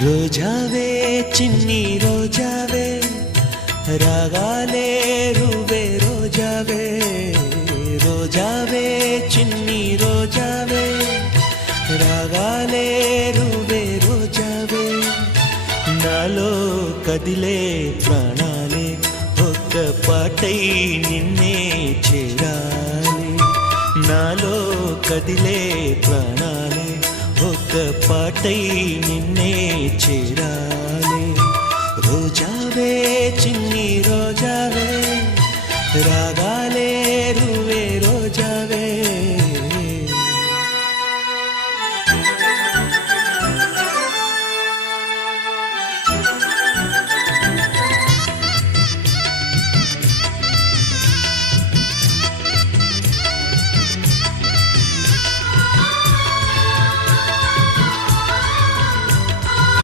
రోజావే చిన్ని రోజావే రాగాలే రువే రోజావే రోజావే చిన్ని రోజావే రాగాలే రువే రోజావే నాలో కదిలే ప్రాణాలే ఒక్క పాటై నిన్నే చేరాలి నాలో కదిలే ప్రాణాలే ఒక్క పాటై నిన్నే చేరాలి రోజావే చిన్ని రోజావే రాగా